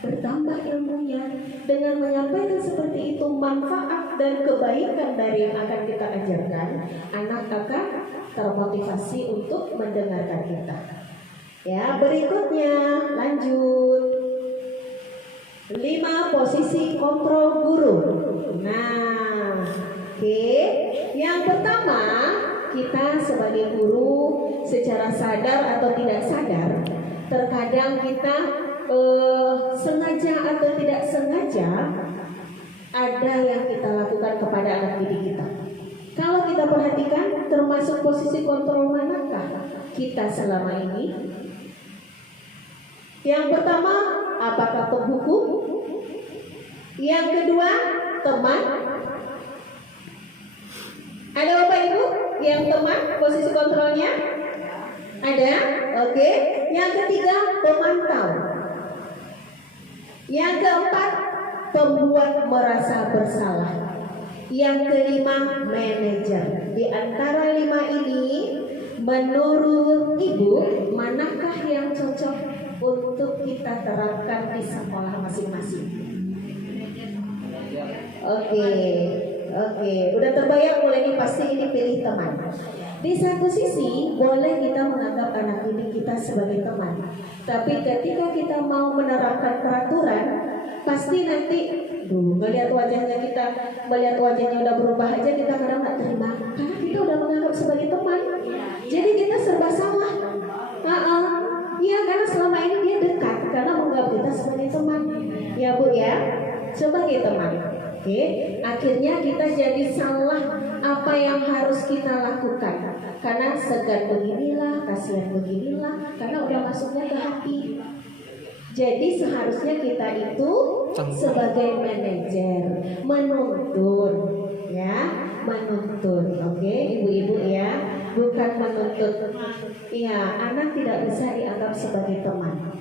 bertambah ilmunya. Dengan menyampaikan seperti itu manfaat dan kebaikan dari yang akan kita ajarkan, anak akan termotivasi untuk mendengarkan kita. Ya, berikutnya lanjut. 5 posisi kontrol guru. Nah, oke. Yang pertama, kita sebagai guru secara sadar atau tidak sadar, terkadang kita sengaja atau tidak sengaja ada yang kita lakukan kepada anak didik kita. Kalau kita perhatikan, termasuk posisi kontrol manakah kita selama ini? Yang pertama, apakah penghukum? Yang kedua, teman. Ada Bapak Ibu yang teman posisi kontrolnya? Ada? Oke. Yang ketiga, pemantau. Yang keempat, pembuat merasa bersalah. Yang kelima, manajer. Di antara 5 ini, menurut Ibu, manakah yang cocok untuk kita terapkan di sekolah masing-masing? Oke, udah terbayang mulai ini pasti ini pilih teman. Di satu sisi boleh kita menganggap anak didik kita sebagai teman, tapi ketika kita mau menerapkan peraturan, pasti nanti Tuh, melihat wajahnya kita, melihat wajahnya udah berubah aja kita kadang nggak terima, karena kita udah menganggap sebagai teman. Jadi kita serba salah. Iya, karena selama ini dia dekat karena menganggap kita sebagai teman. Ya Bu ya, sebagai teman. Oke, akhirnya kita jadi salah apa yang harus kita lakukan. Karena segan beginilah, kasihan beginilah, karena udah masuknya ke hati. Jadi seharusnya kita itu sebagai manajer menuntun, ya, menuntun, oke, ibu-ibu ya, bukan menuntut. Iya, anak tidak bisa dianggap sebagai teman.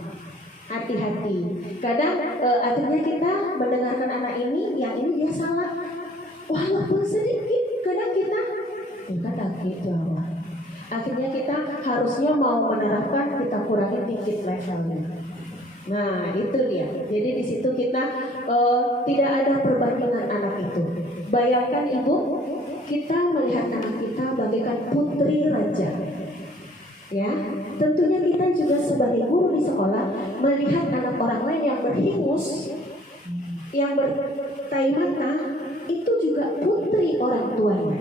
Hati-hati. Kadang akhirnya kita mendengarkan anak ini, yang ini dia salah, walaupun sedikit. Kadang kita takut jawab. Akhirnya kita harusnya mau menerapkan, kita kurangi dikit levelnya. Nah itu dia. Jadi di situ kita tidak ada perbandingan anak itu. Bayangkan ibu, kita melihat anak kita bagaikan putri raja. Ya, tentunya kita juga sebagai guru di sekolah melihat anak orang lain yang berhingus, yang bertahi mata, itu juga putri orang tuanya,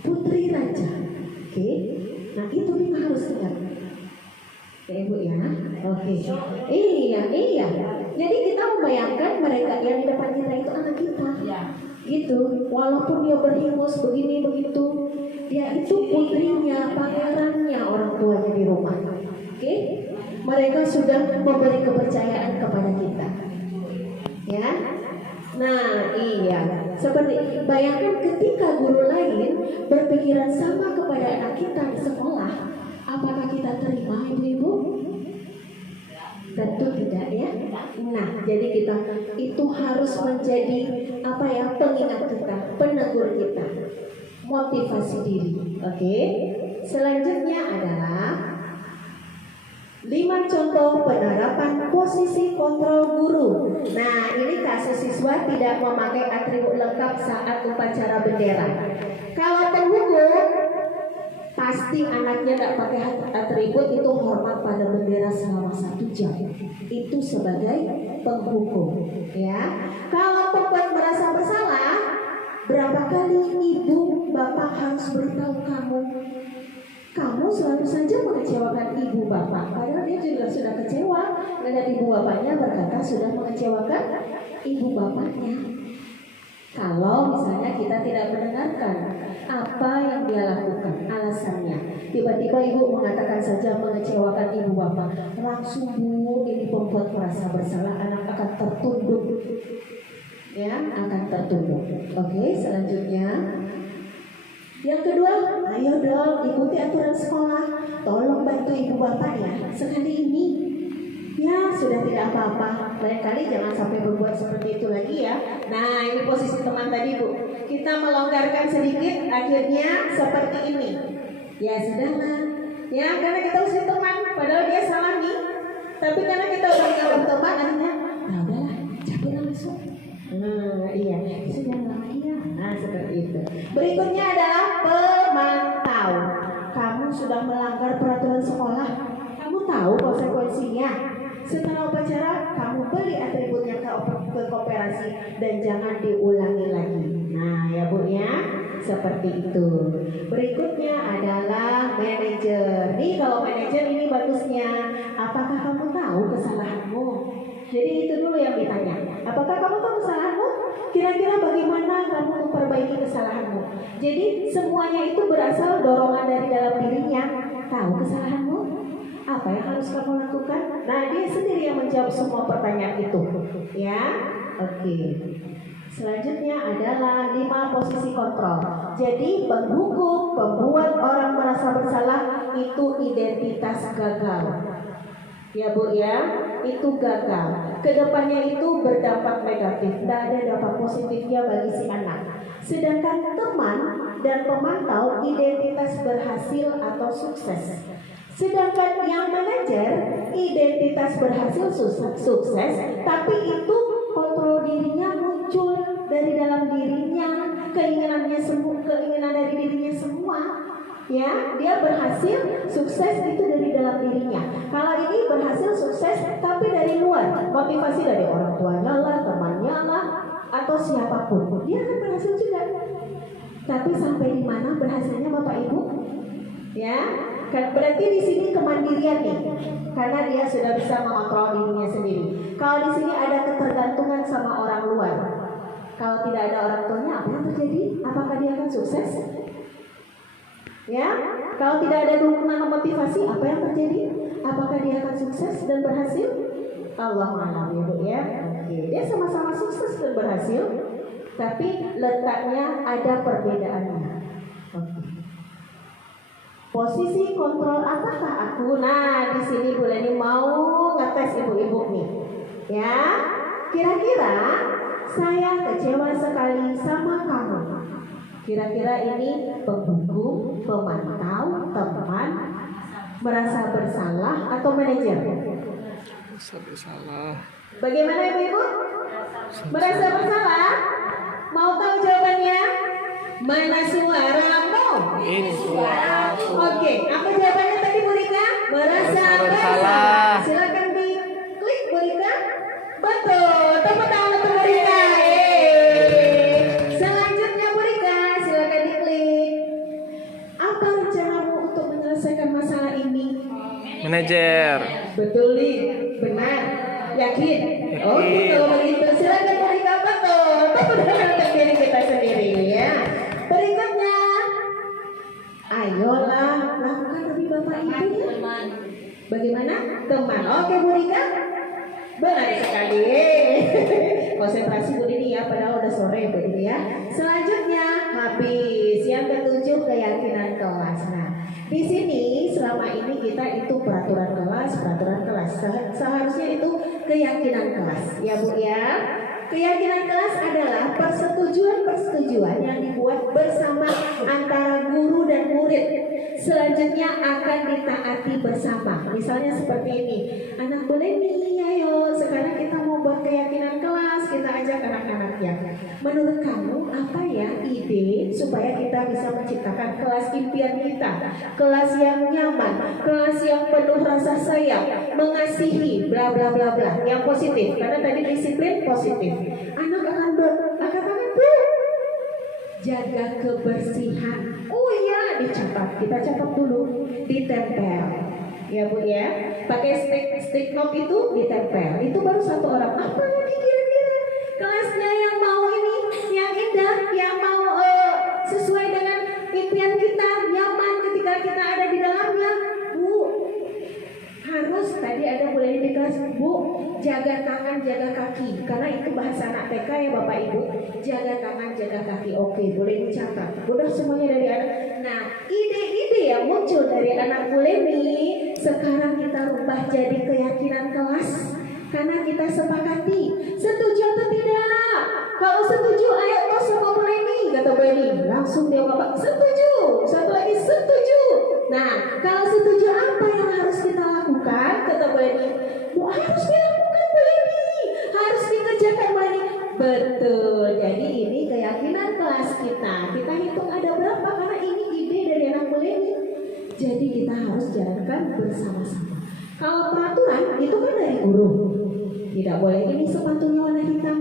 putri raja. Oke, nah itu kita harus ingat. Ibu ya, oke. Iya. Jadi kita membayangkan mereka yang di depan kita itu anak kita, gitu. Walaupun dia berhingus begini begitu, dia itu putrinya, pangerannya orang tuanya di rumah. Oke, mereka sudah memberi kepercayaan kepada kita, ya. Nah iya, seperti bayangkan ketika guru lain berpikiran sama kepada anak kita di sekolah. Apakah kita terima ibu-ibu? Tentu tidak ya. Nah, jadi kita itu harus menjadi apa ya, pengingat kita, penegur kita, motivasi diri. Oke. Selanjutnya adalah 5 contoh penerapan posisi kontrol guru. Nah, ini kasus siswa tidak memakai atribut lengkap saat upacara bendera. Kalau terhukum, pasti anaknya tidak pakai atribut, itu hormat pada bendera selama 1 jam. Itu sebagai penghukum, ya. Kalau perempuan merasa bersalah, berapa kali ibu bapak harus beritahu kamu selalu saja mengecewakan ibu bapak. Padahal dia juga sudah kecewa, dan ibu bapaknya berkata sudah mengecewakan ibu bapaknya. Kalau misalnya kita tidak mendengarkan apa yang dia lakukan, alasannya, tiba-tiba ibu mengatakan saja mengecewakan ibu bapak, langsung Bu, ini perempuan merasa bersalah, anak akan tertunduk, ya, akan tertunduk. Oke, selanjutnya yang kedua, ayo dong ikuti aturan sekolah, tolong bantu ibu bapak ya, sekali ini. Ya sudah tidak apa-apa, lain kali jangan sampai berbuat seperti itu lagi ya. Nah ini posisi teman tadi Bu, kita melonggarkan sedikit, akhirnya seperti ini. Ya sudahlah, ya karena kita usia teman, padahal dia salah nih, tapi karena kita udah menganggap teman, akhirnya nah udahlah, cabut langsung. Iya, sudahlah ya. Nah seperti itu. Berikutnya adalah pemantau. Kamu sudah melanggar peraturan sekolah, kamu tahu konsekuensinya. Setelah upacara, kamu beli atributnya ke koperasi dan jangan diulangi lagi. Nah ya Bu ya, seperti itu. Berikutnya adalah manajer. Nih kalau manajer ini bagusnya, apakah kamu tahu kesalahanmu? Jadi itu dulu yang ditanya. Apakah kamu tahu kesalahanmu? Kira-kira bagaimana kamu memperbaiki kesalahanmu? Jadi semuanya itu berasal dorongan dari dalam dirinya. Tahu kesalahanmu? Apa yang harus kamu lakukan? Nah dia sendiri yang menjawab semua pertanyaan itu. Ya, oke. Selanjutnya adalah 5 posisi kontrol. Jadi penghukum, pembuat orang merasa bersalah itu identitas gagal. Ya Bu ya, itu gagal. Kedepannya itu berdampak negatif, tidak ada dampak positifnya bagi si anak. Sedangkan teman dan pemantau identitas berhasil atau sukses. Sedangkan yang manajer identitas berhasil sukses, tapi itu kontrol dirinya muncul dari dalam dirinya, keinginan dari dirinya semua. Ya, dia berhasil sukses itu dari dalam dirinya. Kalau ini berhasil sukses tapi dari luar, motivasi dari orang tuanya lah, temannya lah, atau siapapun, dia akan berhasil juga. Tapi sampai di mana berhasilnya Bapak Ibu? Ya, kan berarti di sini kemandirian nih, karena dia sudah bisa mengontrol dirinya sendiri. Kalau di sini ada ketergantungan sama orang luar, kalau tidak ada orang tuanya, apa yang terjadi? Apakah dia akan sukses? Ya, kalau tidak ada dukungan motivasi, apa yang terjadi? Apakah dia akan sukses dan berhasil? Allahu a'lam ya Bu ya. Oke, dia sama-sama sukses dan berhasil, tapi letaknya ada perbedaannya. Oke. Posisi kontrol apakah aku? Nah, di sini Bu Leni mau ngetes ibu-ibu nih. Ya, kira-kira saya kecewa sekali sama kamu. Kira-kira ini penghukum, pemantau, teman, merasa bersalah atau manajer? Salah. Bagaimana ibu-ibu? Merasa bersalah? Mau tahu jawabannya? Mana suaramu? Ini suara. Oke, apa jawabannya tadi Bu Rika? Merasa bersalah. Silakan diklik Bu Rika. Betul, tepuk tangan untuk Bu Rika. Selanjutnya Bu Rika, silakan diklik. Apa rencanamu untuk menyelesaikan masalah ini? Manajer. Betul nih, benar. Yakin? Oke, kalau begitu silakan Bu Rika. Betul, tepuk tangan untuk diri kita sendiri ya. Berikutnya, ayolah lakukan lebih Bapak Ibu ya. Bagaimana? Teman. Oke Bu Rika. Benar sekali. Konsentrasi Bu Dini ya, padahal udah sore Bu Dini ya. Selanjutnya habis. Yang ketujuh, keyakinan kelas. Nah, di sini selama ini kita itu peraturan kelas. Seharusnya itu keyakinan kelas ya Bu ya. Keyakinan kelas adalah persetujuan yang dibuat bersama antara guru dan murid. Selanjutnya akan ditaati bersama. Misalnya seperti ini, anak boleh nih, ayo sekarang kita mau buat keyakinan kelas, kita ajak anak-anaknya. Menurut kamu apa ya ide supaya kita bisa menciptakan kelas impian kita, kelas yang nyaman, kelas yang penuh rasa sayang, mengasihi, bla bla bla bla, yang positif. Karena tadi disiplin positif. Anak akan berkatakan Bu, jaga kebersihan. Oh iya, dicatat. Kita catat dulu, ditempel. Ya Bu ya. Pakai stick note itu ditempel. Itu baru satu orang. Apa lagi kira-kira? Kelasnya yang mau ini, yang indah, yang mau sesuai dengan impian kita, nyaman ketika kita ada di dalamnya. Bu, harus tadi ada boleh di kelas Bu, jaga tangan, jaga kaki, karena itu bahasa anak TK ya Bapak Ibu. Jaga tangan, jaga kaki. Oke, boleh dicatat. Udah semuanya dari anak. Nah, ide-ide yang muncul dari anak Bu Leni sekarang kita rubah jadi keyakinan kelas. Karena kita sepakati, setuju atau tidak? Kalau setuju, ayo tos sama Bu Leni, kata Bu Leni. Langsung dia bapak setuju. Satu lagi setuju. Nah, kalau setuju apa yang harus kita lakukan? Kata Bu Leni. Bu, harus dilakukan Bu Leni, harus dikerjakan Bu Leni. Betul. Jadi ini keyakinan kelas kita. Kita hitung ada berapa karena ini ide dari anak Bu Leni. Jadi kita harus jalankan bersama-sama. Kalau peraturan itu kan dari guru. Tidak boleh ini sepatunya warna hitam,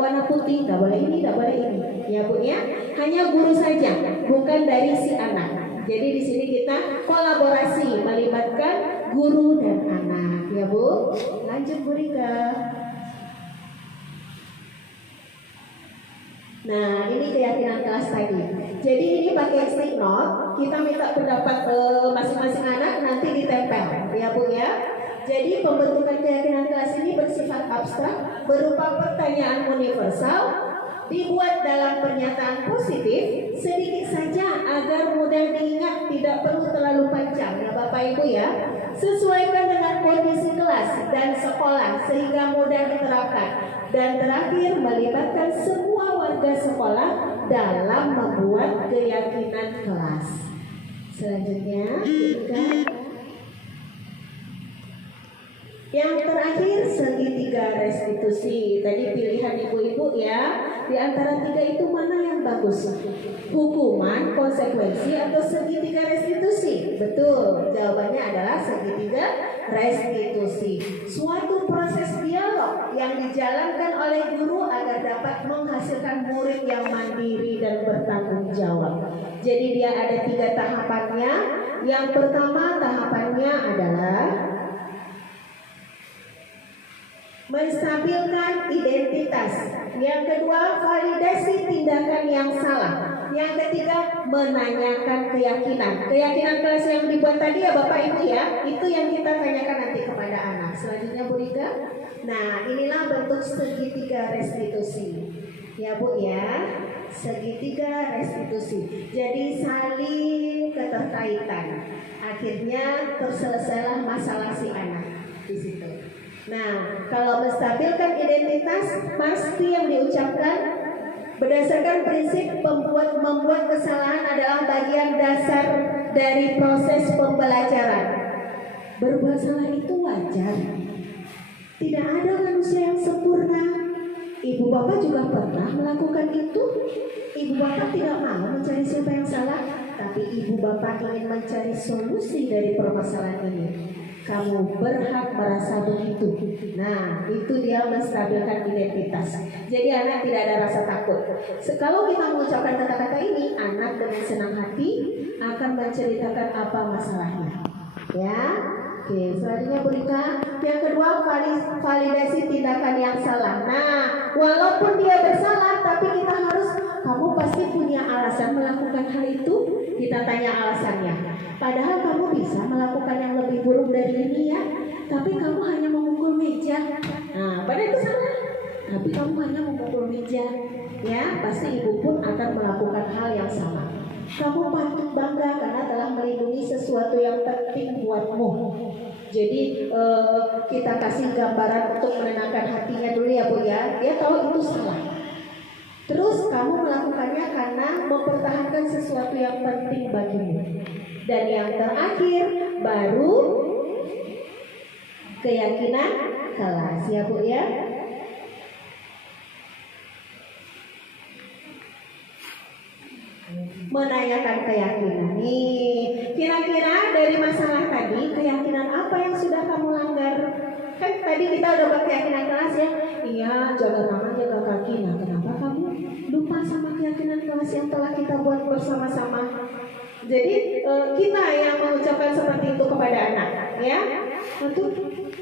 warna putih, tidak boleh ini, tidak boleh ini. Ya Bu ya, hanya guru saja, bukan dari si anak. Jadi di sini kita kolaborasi melibatkan guru dan anak. Ya Bu, lanjut Bu Rika. Nah, ini keyakinan kelas tadi. Jadi ini pakai stick note, kita minta pendapat masing-masing anak, nanti ditempel. Ya Bu ya. Jadi pembentukan keyakinan kelas ini bersifat abstrak, berupa pertanyaan universal, dibuat dalam pernyataan positif, sedikit saja agar mudah diingat, tidak perlu terlalu panjang ya Bapak Ibu ya. Sesuaikan dengan kondisi kelas dan sekolah sehingga mudah diterapkan. Dan terakhir, melibatkan semua warga sekolah dalam membuat keyakinan kelas. Selanjutnya, yang terakhir, segitiga restitusi. Tadi pilihan ibu-ibu ya. Di antara tiga itu mana yang bagus? Hukuman, konsekuensi, atau segitiga restitusi? Betul, jawabannya adalah segitiga restitusi. Suatu proses dialog yang dijalankan oleh guru agar dapat menghasilkan murid yang mandiri dan bertanggung jawab. Jadi dia ada 3 tahapannya. Yang pertama tahapannya adalah menstabilkan identitas. Yang kedua, validasi tindakan yang salah. Yang ketiga, menanyakan keyakinan. Keyakinan kelas yang dibuat tadi ya Bapak Ibu ya, itu yang kita tanyakan nanti kepada anak. Selanjutnya Bu Rika. Nah, inilah bentuk segitiga restitusi. Ya Bu ya, segitiga restitusi. Jadi saling keterkaitan. Akhirnya terselesailah masalah si anak di situ. Nah, kalau menstabilkan identitas, pasti yang diucapkan berdasarkan prinsip membuat kesalahan adalah bagian dasar dari proses pembelajaran. Berbuat salah itu wajar. Tidak ada manusia yang sempurna. Ibu bapak juga pernah melakukan itu. Ibu bapak tidak mau mencari siapa yang salah, tapi ibu bapak ingin mencari solusi dari permasalahan ini. Kamu berhak merasa begitu. Nah, itu dia menstabilkan identitas. Jadi anak tidak ada rasa takut. Kalau kita mengucapkan kata-kata ini, anak dengan senang hati akan menceritakan apa masalahnya. Ya, oke. Selanjutnya Bu Rika. Yang kedua, validasi tindakan yang salah. Nah, walaupun dia bersalah, tapi kita harus, kamu pasti punya alasan melakukan hal itu. Kita tanya alasannya. Padahal kamu bisa melakukan yang lebih buruk dari ini ya, tapi kamu hanya memukul meja. Nah, padahal itu salah. Tapi kamu hanya memukul meja, ya pasti ibu pun akan melakukan hal yang sama. Kamu patut bangga karena telah melindungi sesuatu yang penting buatmu. Jadi kita kasih gambaran untuk menenangkan hatinya dulu ya Bu ya. Dia tahu itu salah. Terus kamu melakukannya karena mempertahankan sesuatu yang penting bagimu. Dan yang terakhir baru keyakinan kelas ya Bu ya. Menanyakan keyakinan nih. Kira-kira dari masalah tadi keyakinan apa yang sudah kamu langgar? Kan tadi kita udah buat keyakinan kelas ya. Iya, jaga tangan, jaga kaki. Nah, kenapa kamu lupa sama keyakinan kelas yang telah kita buat bersama-sama? Jadi kita yang mengucapkan seperti itu kepada anak, ya. Untuk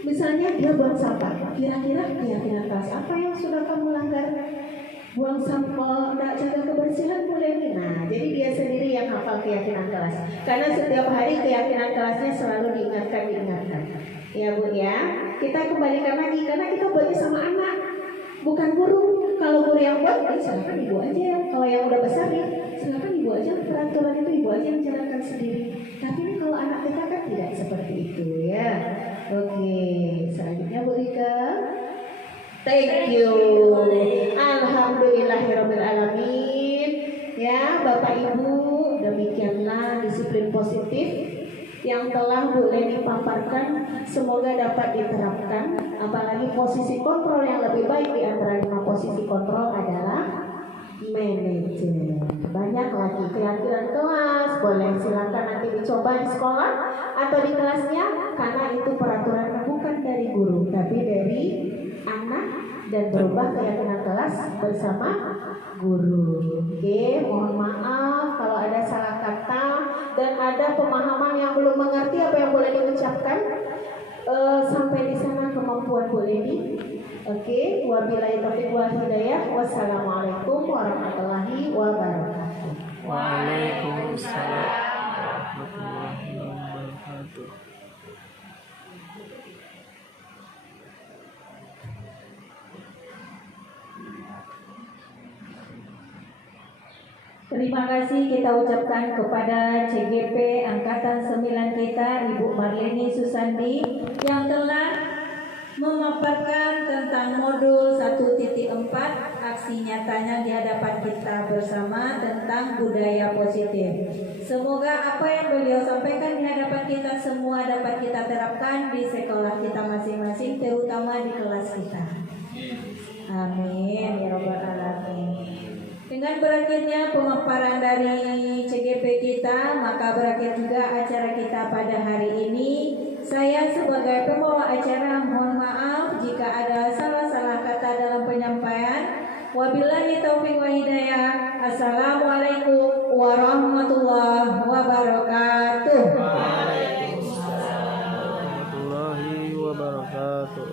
misalnya dia buang sampah, kira-kira keyakinan kelas apa yang sudah kamu langgar? Buang sampah, tidak jaga kebersihan boleh nih. Nah, jadi dia sendiri yang hafal keyakinan kelas. Karena setiap hari keyakinan kelasnya selalu diingatkan. Ya Bu ya, kita kembalikan lagi karena kita buatnya sama anak, bukan guru. Kalau guru yang buat, silakan ibu aja. Kalau yang udah besar nih, silakan ibu aja. Peraturan itu ibu aja yang jalankan sendiri. Tapi ini kalau anak TK kan tidak seperti itu ya. Oke, selanjutnya Bu Rika. Thank you. Alhamdulillahirrahmanirrahim. Ya Bapak Ibu, demikianlah disiplin positif yang telah Bu Leni paparkan. Semoga dapat diterapkan. Apalagi posisi kontrol yang lebih baik di antara 5 posisi kontrol adalah manajer. Banyak lagi keyakinan kelas. Boleh silakan nanti dicoba di sekolah atau di kelasnya. Karena itu peraturan bukan dari guru, tapi dari anak dan berubah keyakinan kelas bersama guru. Oke, mohon maaf kalau ada salah kata dan ada pemahaman yang belum mengerti apa yang boleh diucapkan. Sampai di sana kemampuan Bu Leni. Oke, wabillahi taufiq wal hidayah. Wassalamualaikum warahmatullahi wabarakatuh. Waalaikumsalam warahmatullahi wabarakatuh. Terima kasih kita ucapkan kepada CGP Angkatan 9 kita, Ibu Marleni Susandi, yang telah memaparkan tentang modul 1.4 aksi nyatanya di hadapan kita bersama tentang budaya positif. Semoga apa yang beliau sampaikan di hadapan kita semua dapat kita terapkan di sekolah kita masing-masing, terutama di kelas kita. Amin ya rabbal alamin. Dengan berakhirnya pemaparan dari CGP kita, maka berakhir juga acara kita pada hari ini. Saya sebagai pembawa acara mohon maaf jika ada salah-salah kata dalam penyampaian. Wabillahi taufiq wa hidayah. Assalamualaikum warahmatullahi wabarakatuh. Warahmatullahi wabarakatuh.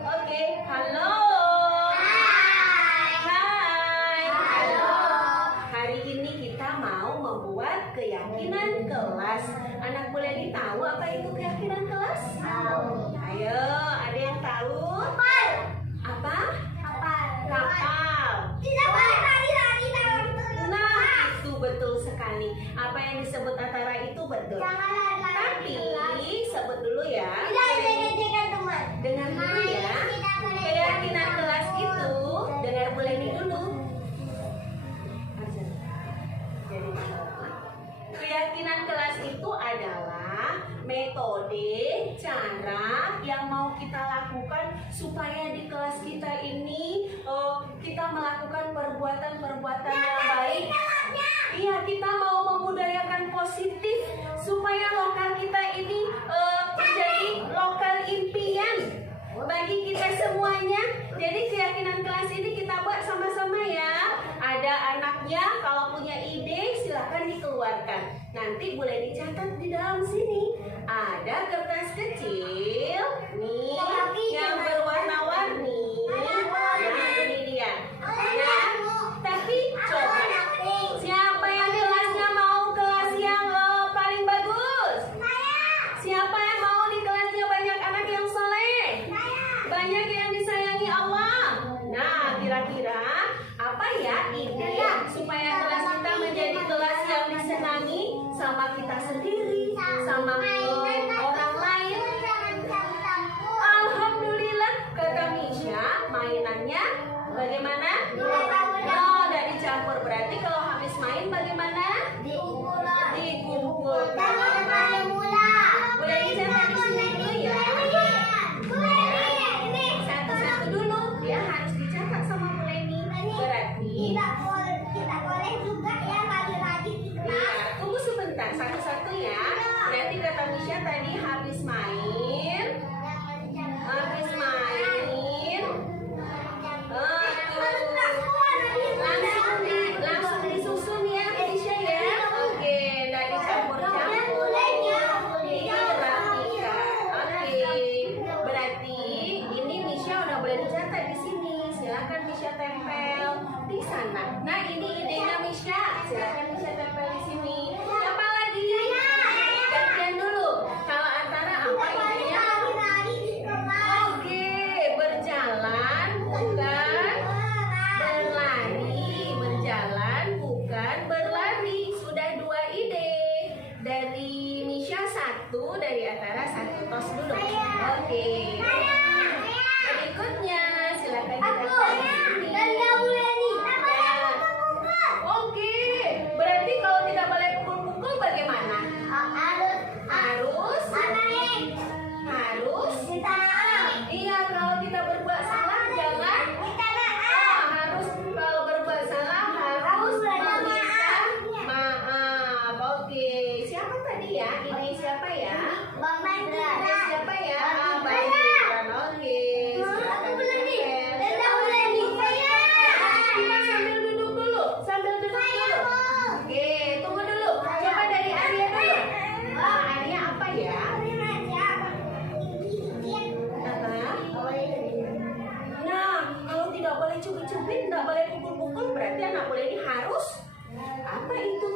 Oke, halo. Hai. Halo. Hari ini kita mau membuat keyakinan kelas. Anak boleh tahu apa itu keyakinan kelas? Tahu. Ayo, ada yang tahu? Kapal. Apa? Kapal. Kapal. Tidak boleh lari-lari dalam terus. Nah, itu betul sekali. Apa yang disebut Atara itu betul. Jangan lari-lari. Tapi sebut dulu ya. Dengar dulu ya. Keyakinan kelas itu dengar boleh nih dulu. Jadi keyakinan kelas itu adalah metode, cara yang mau kita lakukan supaya di kelas kita ini kita melakukan perbuatan-perbuatan yang baik. Iya, kita mau membudayakan positif supaya lokal kita ini menjadi lokal impian bagi kita semuanya. Jadi keyakinan kelas ini kita buat sama-sama ya. Ada anaknya, kalau punya ide silahkan dikeluarkan. Nanti boleh dicatat di dalam sini. Ada kertas kecil nih yang berwarna-warni. Nah, ini dia. Ya, tapi coba siapa yang kelasnya mau kelas yang paling bagus? Siapa yang mau di kelasnya banyak anak yang soleh? Banyak yang disayangi Allah. Nah, kira-kira apa ya ide supaya kelas kita menjadi kelas yang disenangi sama kita sendiri, sama orang lain? Alhamdulillah, kata Misha, mainannya bagaimana? Oh, tidak dicampur. Berarti kalau habis main bagaimana? Dikumpulkan. Boleh dicatat di sini dulu ya. Satu-satu dulu, ya harus dicatat sama Bu Leni. Berarti tunggu sebentar, satu-satu ya. Berarti kata Misha tadi habis main. Langsung disusun ya Misha ya. Oke, tidak dicampur-campur. Dirapikan. Oke. Berarti ini Misha udah boleh dicatat di sini. Silakan Misha tempel di sana. Nah, ini idenya Misha. Silakan Misha tempel di sini. Siapa lagi? Gantian dulu. Kalau antara apa idenya? Oke, berjalan bukan berlari. Berjalan bukan berlari. Sudah dua ide. Dari Misha satu, dari Atara satu. Tos dulu. Oke. Berikutnya silakan ditempel di sini. Oke, berarti kalau tidak boleh pukul-pukul bagaimana? Harus. Iya, kalau kita berbuat salah jangan. Harus kalau berbuat salah harus meminta maaf. Oke, siapa tadi ya? Ini siapa ya? Siapa ya? Bang Gibran. Oke. Sambil duduk dulu. Oke, tunggu dulu. Coba dari Arya dulu. Arya apa ya? Nah, kalau tidak boleh cubit-cubit, tidak boleh pukul-pukul, berarti anak boleh ini harus apa itu?